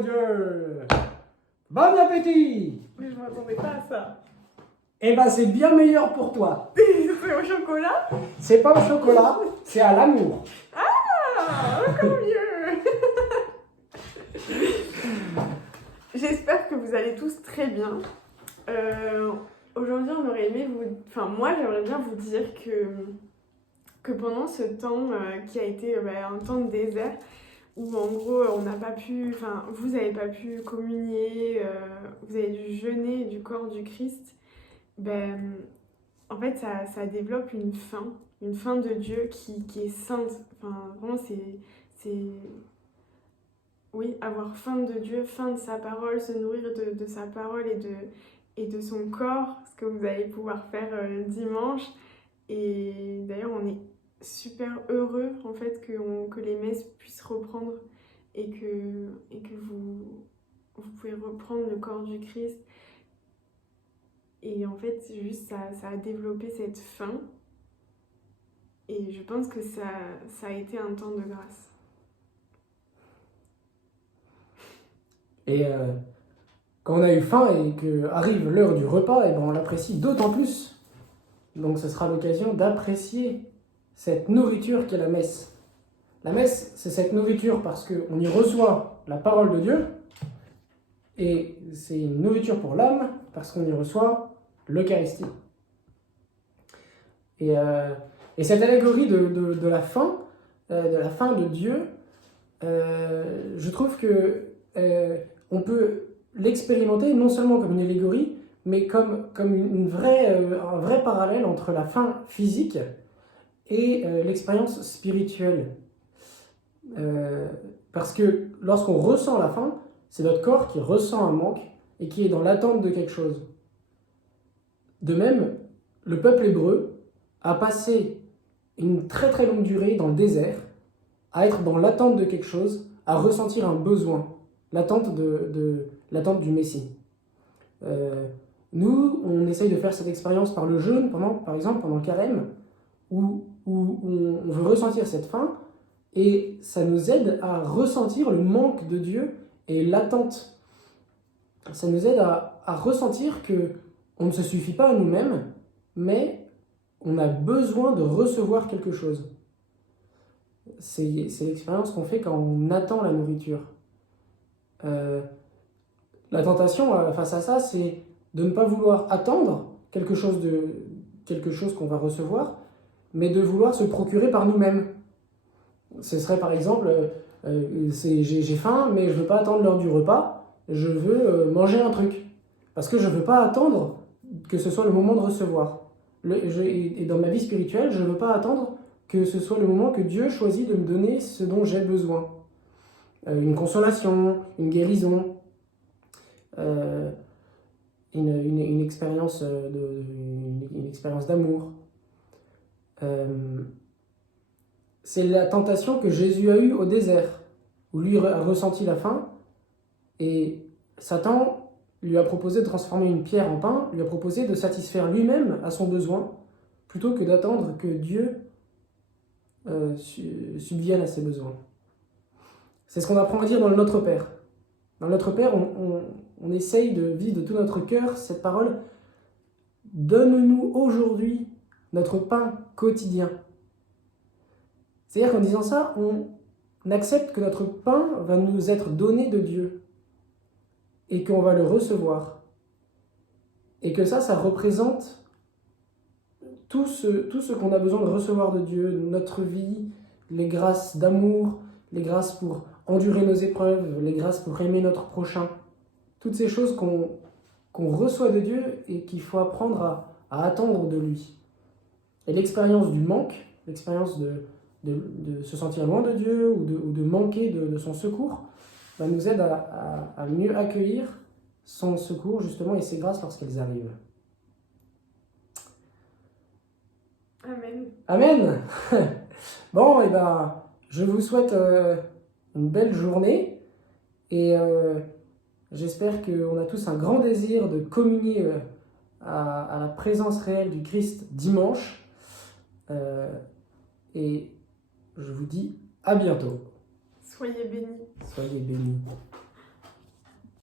de Dieu. Bon appétit. Mais je m'attendais pas à ça. Eh ben c'est bien meilleur pour toi. C'est au chocolat? C'est pas au chocolat, c'est à l'amour. Ah, encore mieux. J'espère que vous allez tous très bien. Aujourd'hui, on aurait aimé vous... Enfin, moi, j'aimerais bien vous dire que pendant ce temps qui a été un temps de désert, où en gros, on n'a pas pu... Enfin, vous n'avez pas pu communier, vous avez dû jeûner du corps du Christ, en fait, ça développe une faim de Dieu qui est sainte. Enfin, vraiment, oui, avoir faim de Dieu, faim de sa parole, se nourrir de sa parole et de son corps, ce que vous allez pouvoir faire dimanche. Et d'ailleurs, on est super heureux en fait que les messes puissent reprendre et que vous pouvez reprendre le corps du Christ. Et en fait, juste ça a développé cette faim. Et je pense que ça a été un temps de grâce. Et quand on a eu faim et qu'arrive l'heure du repas, et ben on l'apprécie d'autant plus. Donc ce sera l'occasion d'apprécier cette nourriture qu'est la messe. La messe, c'est cette nourriture parce qu'on y reçoit la parole de Dieu. Et c'est une nourriture pour l'âme parce qu'on y reçoit l'Eucharistie. Et cette allégorie de la faim de Dieu, je trouve que on peut l'expérimenter non seulement comme une allégorie, mais comme un vrai parallèle entre la faim physique et l'expérience spirituelle. Parce que lorsqu'on ressent la faim, c'est notre corps qui ressent un manque et qui est dans l'attente de quelque chose. De même, le peuple hébreu a passé une très très longue durée dans le désert, à être dans l'attente de quelque chose, à ressentir un besoin, l'attente du Messie. Nous, on essaye de faire cette expérience par le jeûne, par exemple pendant le carême, où on veut ressentir cette faim, et ça nous aide à ressentir le manque de Dieu et l'attente. Ça nous aide à ressentir qu'on ne se suffit pas à nous-mêmes, mais on a besoin de recevoir quelque chose. C'est l'expérience qu'on fait quand on attend la nourriture. La tentation face à ça, c'est de ne pas vouloir attendre quelque chose qu'on va recevoir, mais de vouloir se procurer par nous-mêmes. Ce serait par exemple, j'ai faim, mais je ne veux pas attendre l'heure du repas, je veux manger un truc. Parce que je ne veux pas attendre que ce soit le moment de recevoir. Et dans ma vie spirituelle, je ne veux pas attendre que ce soit le moment que Dieu choisit de me donner ce dont j'ai besoin. Une consolation, une guérison, une expérience d'amour. C'est la tentation que Jésus a eue au désert, où lui a ressenti la faim, et Satan lui a proposé de transformer une pierre en pain, lui a proposé de satisfaire lui-même à son besoin, plutôt que d'attendre que Dieu subvienne à ses besoins. C'est ce qu'on apprend à dire dans le Notre Père. Dans le Notre Père, on essaye de vivre de tout notre cœur cette parole « Donne-nous aujourd'hui notre pain quotidien ». C'est-à-dire qu'en disant ça, on accepte que notre pain va nous être donné de Dieu et qu'on va le recevoir. Et que ça représente tout ce qu'on a besoin de recevoir de Dieu, notre vie, les grâces d'amour, les grâces pour endurer nos épreuves, les grâces pour aimer notre prochain. Toutes ces choses qu'on reçoit de Dieu et qu'il faut apprendre à attendre de lui. Et l'expérience du manque, l'expérience de se sentir loin de Dieu ou de manquer de son secours, nous aide à mieux accueillir son secours justement et ses grâces lorsqu'elles arrivent. Amen. Amen. Bon, je vous souhaite une belle journée et j'espère qu'on a tous un grand désir de communier à la présence réelle du Christ dimanche. Et je vous dis à bientôt. Soyez bénis. Soyez bénis.